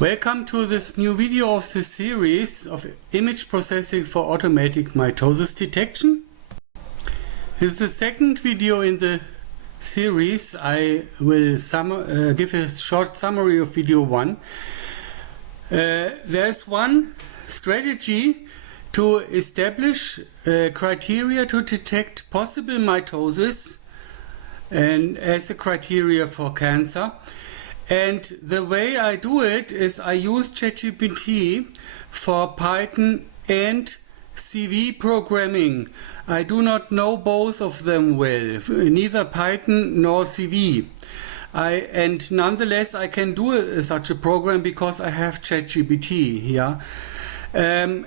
Welcome to this new video of the series of image processing for automatic mitosis detection. This is the second video in the series. I will give a short summary of video 1. There's one strategy to establish criteria to detect possible mitosis and as a criteria for cancer. And the way I do it is I use ChatGPT for Python and CV programming. I do not know both of them well, neither Python nor CV. And nonetheless I can do such a program because I have ChatGPT. Yeah? And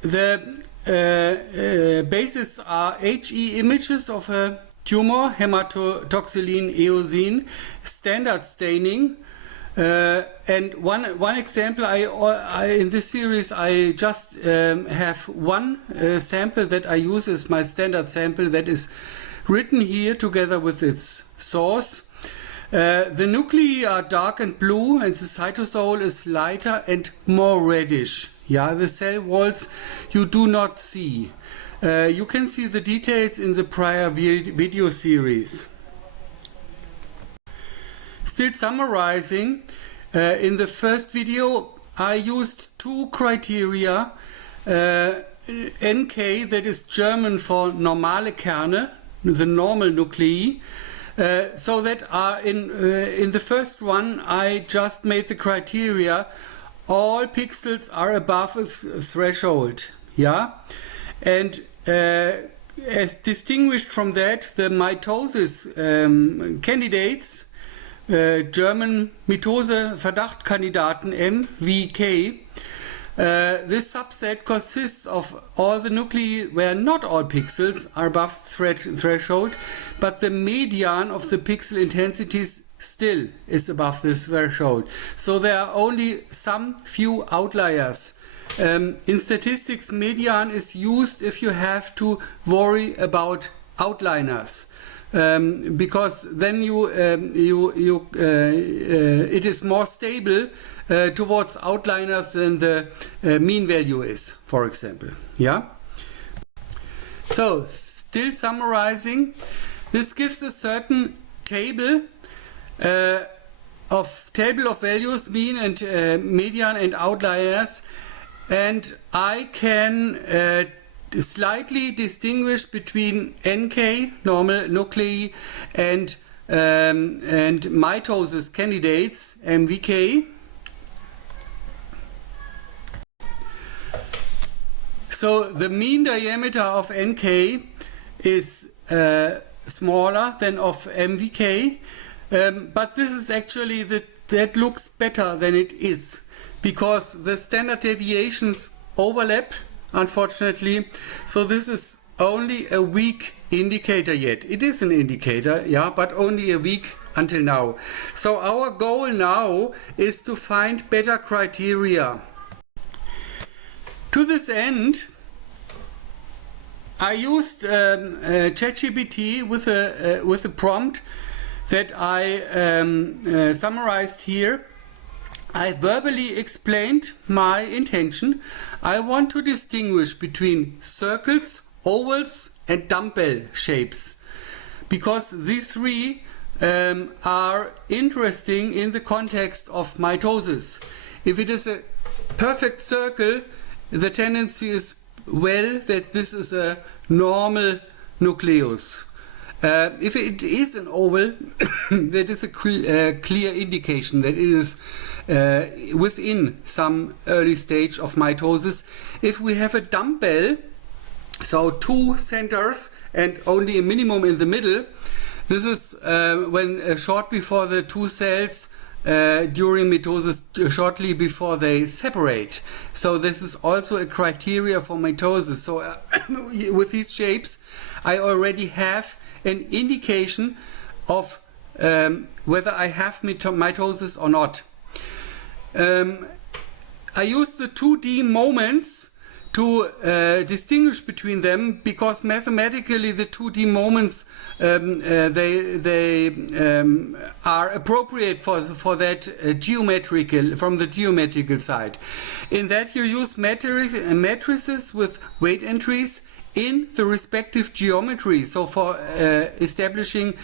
the basis are HE images of a tumor, hematoxylin eosin, standard staining, and one example. In this series I just have one sample that I use as my standard sample that is written here together with its source. The nuclei are dark and blue, and the cytosol is lighter and more reddish. Yeah, the cell walls you do not see. You can see the details in the prior video series. Still summarizing, in the first video I used two criteria, NK, that is German for normale Kerne, the normal nuclei. So that in the first one I just made the criteria all pixels are above a threshold. Yeah, and as distinguished from that, the mitosis candidates, German Mitose Verdachtkandidaten MVK, this subset consists of all the nuclei where not all pixels are above threshold, but the median of the pixel intensities still is above this threshold. So there are only some few outliers. In statistics, median is used if you have to worry about outliers, because then it is more stable towards outliers than the mean value is, for example. Yeah. So still summarizing, this gives a certain table of values, mean and median and outliers. And I can slightly distinguish between NK, normal nuclei, and mitosis candidates, MVK. So the mean diameter of NK is smaller than of MVK, but this is actually that looks better than it is, because the standard deviations overlap, unfortunately. So this is only a weak indicator yet. It is an indicator, yeah, but only a weak until now. So our goal now is to find better criteria. To this end, I used ChatGPT with a prompt that I summarized here. I verbally explained my intention. I want to distinguish between circles, ovals and dumbbell shapes, because these three are interesting in the context of mitosis. If it is a perfect circle, the tendency is that this is a normal nucleus. If it is an oval, that is a clear indication that it is within some early stage of mitosis. If we have a dumbbell, so two centers and only a minimum in the middle, this is when short before the two cells during mitosis, shortly before they separate. So this is also a criteria for mitosis. So with these shapes I already have an indication of whether I have mitosis or not. I use the 2D moments to distinguish between them, because mathematically the 2D moments they are appropriate for that geometrical, from the geometrical side. In that you use matrices with weight entries in the respective geometry. So for establishing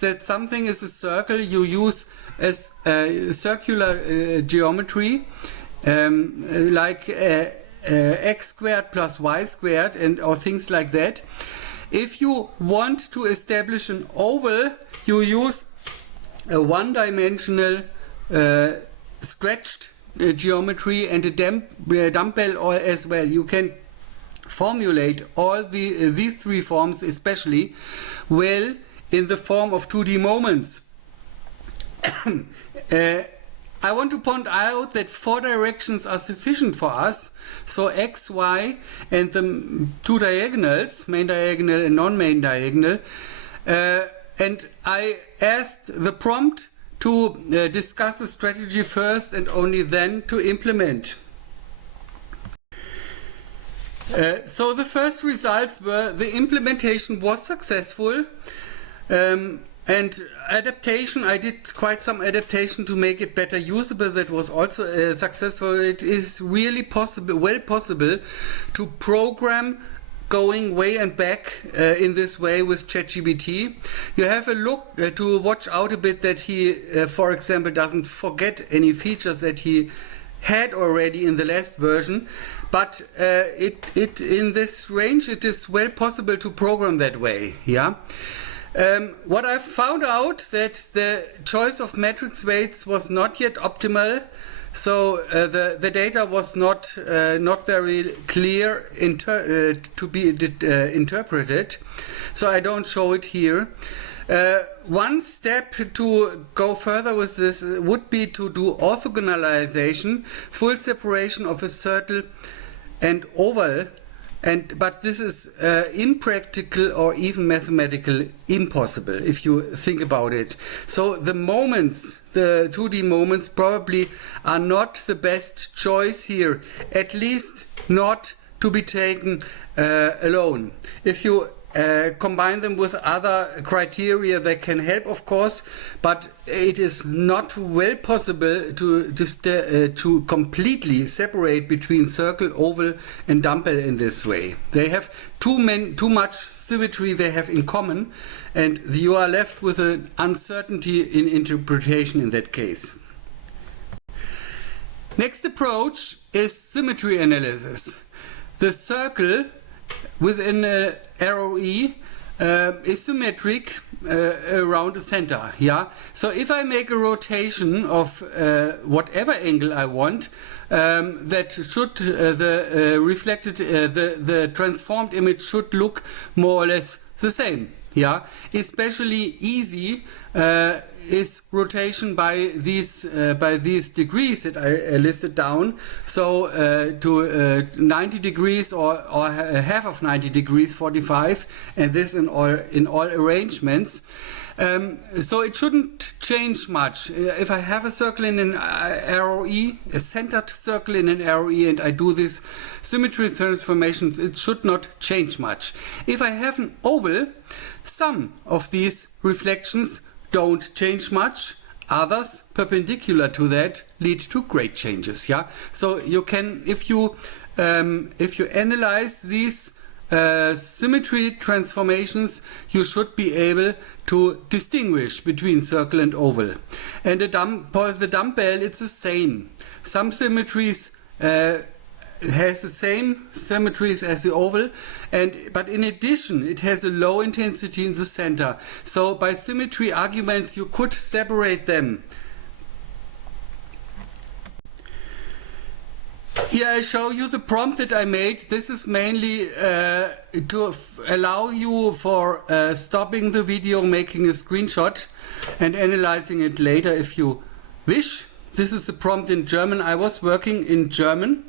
that something is a circle, you use as circular geometry, like x squared plus y squared, and or things like that. If you want to establish an oval, you use a one-dimensional scratched geometry and a dumbbell as well. You can formulate all these three forms especially well in the form of 2D moments. I want to point out that 4 directions are sufficient for us. So x, y, and the two diagonals, main diagonal and non-main diagonal. And I asked the prompt to discuss the strategy first and only then to implement. So the first results were the implementation was successful. And adaptation, I did quite some adaptation to make it better usable. That was also successful. It is really possible, well possible, to program going way and back in this way with ChatGPT. You have a look to watch out a bit that he, for example, doesn't forget any features that he had already in the last version. But it in this range, it is well possible to program that way. Yeah. What I found out that the choice of matrix weights was not yet optimal, so the data was not very clear to be interpreted. So I don't show it here. One step to go further with this would be to do orthogonalization, full separation of a circle and oval. But this is impractical or even mathematical impossible if you think about it. So the moments, the 2D moments, probably are not the best choice here, at least not to be taken alone. If you combine them with other criteria, they can help, of course, but it is not well possible to completely separate between circle, oval and dumbbell in this way. They have too much symmetry they have in common, and you are left with an uncertainty in interpretation in that case. Next approach is symmetry analysis. The circle within a ROE is symmetric around the center. Yeah. So if I make a rotation of whatever angle I want, that should the transformed image should look more or less the same. Yeah. Especially easy is rotation by these degrees that I listed down. So to 90 degrees or half of 90 degrees, 45, and this in all arrangements. So it shouldn't change much. If I have a circle in an ROE, a centered circle in an ROE, and I do these symmetry transformations, it should not change much. If I have an oval, some of these reflections don't change much. Others perpendicular to that lead to great changes. Yeah. So you can, if you analyze these symmetry transformations, you should be able to distinguish between circle and oval. And the dumbbell, it's the same. Some symmetries has the same symmetries as the oval, but in addition it has a low intensity in the center. So by symmetry arguments you could separate them. Here I show you the prompt that I made. This is mainly to allow you for stopping the video, making a screenshot and analyzing it later if you wish. This is the prompt in German. I was working in German.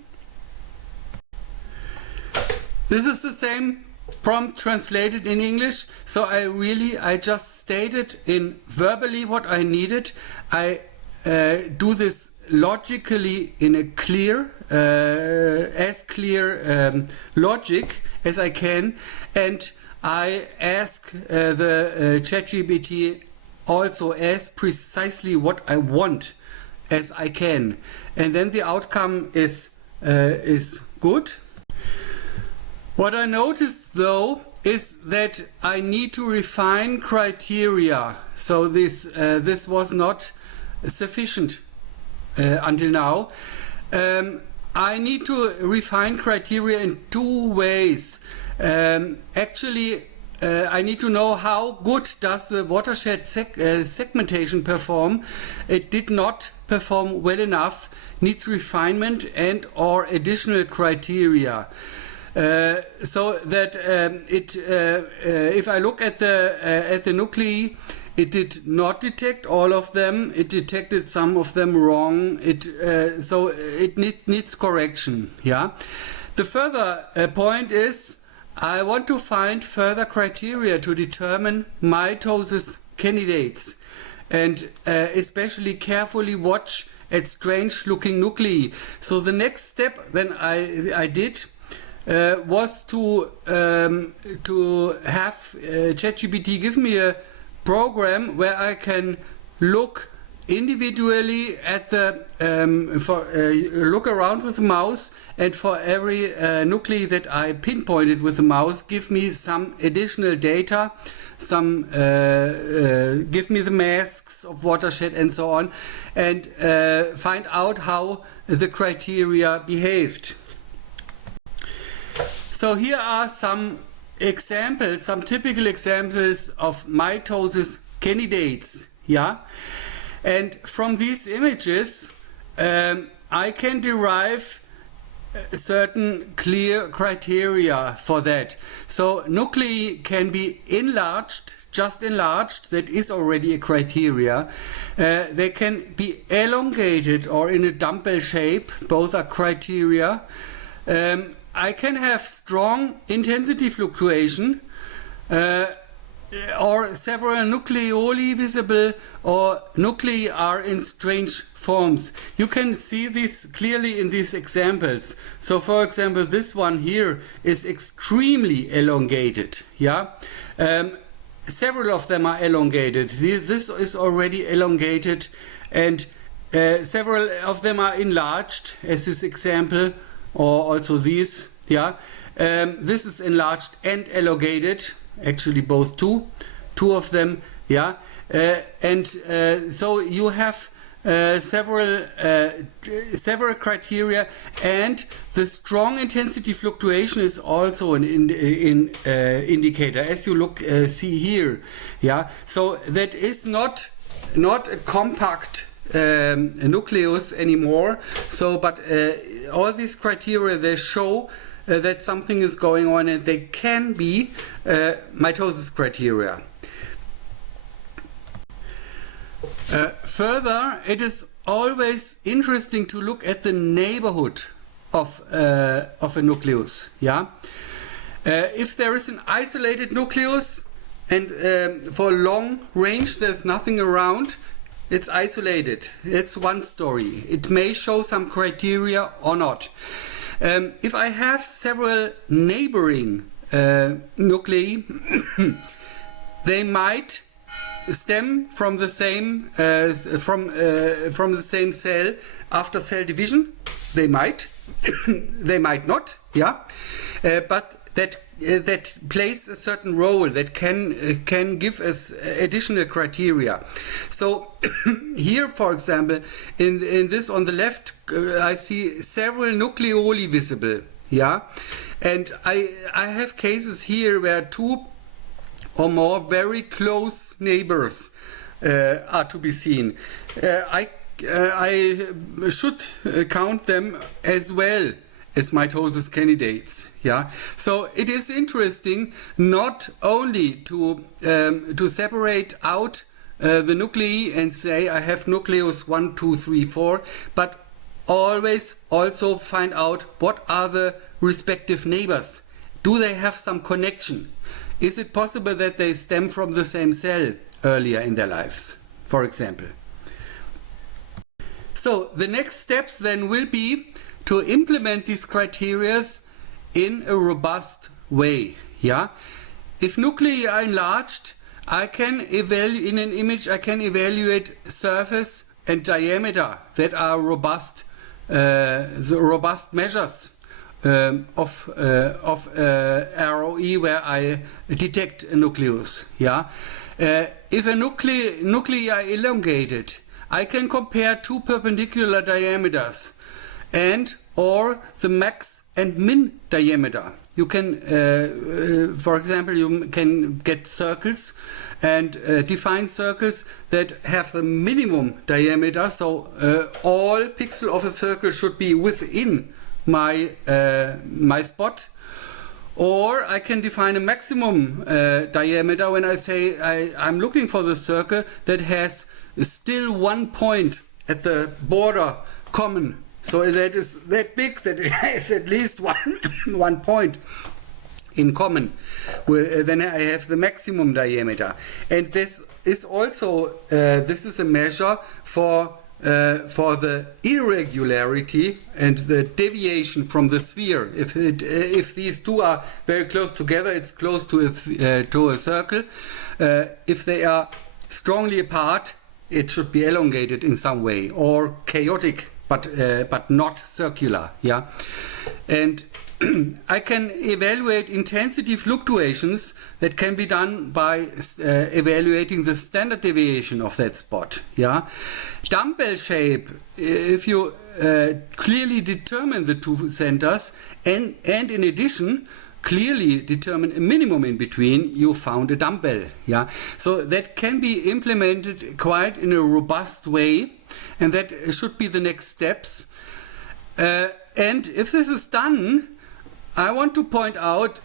This is the same prompt translated in English. So I just stated in verbally what I needed. I do this logically in a clear as clear logic as I can, and I ask the ChatGPT also as precisely what I want as I can, and then the outcome is good. What I noticed though is that I need to refine criteria. So this was not sufficient until now. I need to refine criteria in two ways. Actually, I need to know how good does the watershed segmentation perform. It did not perform well enough, needs refinement and or additional criteria. So that if I look at the nuclei, it did not detect all of them. It detected some of them wrong. So it needs correction. Yeah. The further point is I want to find further criteria to determine mitosis candidates, and especially carefully watch at strange-looking nuclei. So the next step then I did was to have ChatGPT give me a program where I can look individually at the look around with the mouse, and for every nuclei that I pinpointed with the mouse, give me some additional data, some give me the masks of watershed and so on, and find out how the criteria behaved. So here are some examples, some typical examples of mitosis candidates. Yeah. And from these images, I can derive certain clear criteria for that. So nuclei can be enlarged, just enlarged, that is already a criteria. They can be elongated or in a dumbbell shape, both are criteria. I can have strong intensity fluctuation, or several nucleoli visible, or nuclei are in strange forms. You can see this clearly in these examples. So for example, this one here is extremely elongated. Yeah, several of them are elongated. This is already elongated, and several of them are enlarged, as this example, or also these. Yeah, this is enlarged and elongated. Actually both two of them. Yeah, and so you have several criteria, and the strong intensity fluctuation is also an indicator, as you see here. Yeah, so that is not a compact nucleus anymore. So but all these criteria, they show that something is going on, and they can be mitosis criteria. Further, it is always interesting to look at the neighborhood of a nucleus. Yeah, if there is an isolated nucleus and for long range there's nothing around, it's isolated. It's one story. It may show some criteria or not. If I have several neighboring nuclei, they might stem from the same cell after cell division. They might, they might not. Yeah, but that plays a certain role, that can give us additional criteria. So here, for example, in this on the left, I see several nucleoli visible. Yeah, and I have cases here where two or more very close neighbors are to be seen. I should count them as well as mitosis candidates. Yeah, so it is interesting not only to separate out the nuclei and say I have nucleus 1, 2, 3, 4, but always also find out what are the respective neighbors. Do they have some connection? Is it possible that they stem from the same cell earlier in their lives, for example? So the next steps then will be to implement these criteria in a robust way. Yeah, if nuclei are enlarged, I can evaluate in an image. I can evaluate surface and diameter that are robust, the robust measures of ROE where I detect a nucleus. Yeah, if a nuclei are elongated, I can compare two perpendicular diameters and or the max and min diameter. You can, for example, you can get circles and define circles that have the minimum diameter. So all pixels of a circle should be within my my spot. Or I can define a maximum diameter when I say I'm looking for the circle that has still one point at the border common. So that is that big that it has at least one point in common. Then I have the maximum diameter, and this is also this is a measure for the irregularity and the deviation from the sphere. If these two are very close together, it's close to a circle. If they are strongly apart, it should be elongated in some way or chaotic, but not circular. Yeah, and I can evaluate intensity fluctuations that can be done by evaluating the standard deviation of that spot. Yeah, dumbbell shape. If you clearly determine the two centers and in addition clearly determine a minimum in between, you found a dumbbell. Yeah, so that can be implemented quite in a robust way, and that should be the next steps. And if this is done, I want to point out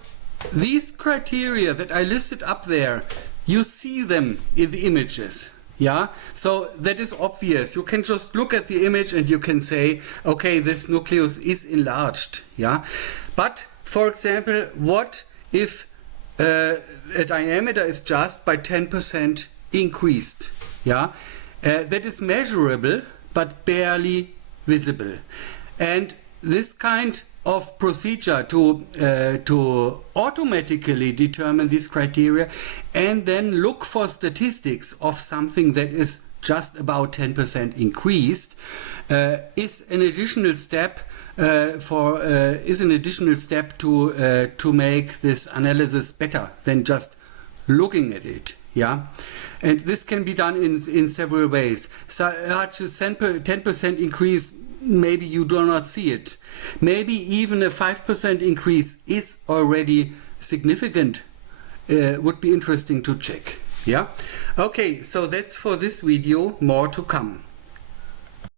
these criteria that I listed up there. You see them in the images. Yeah, so that is obvious. You can just look at the image and you can say, okay, this nucleus is enlarged. Yeah, but for example, what if a diameter is just by 10% increased? Yeah, that is measurable but barely visible. And this kind of procedure to automatically determine these criteria and then look for statistics of something that is just about 10% increased is an additional step to make this analysis better than just looking at it. Yeah, and this can be done in several ways. Such a 10% increase, maybe you do not see it. Maybe even a 5% increase is already significant. Would be interesting to check. Yeah. Okay, so that's for this video. More to come.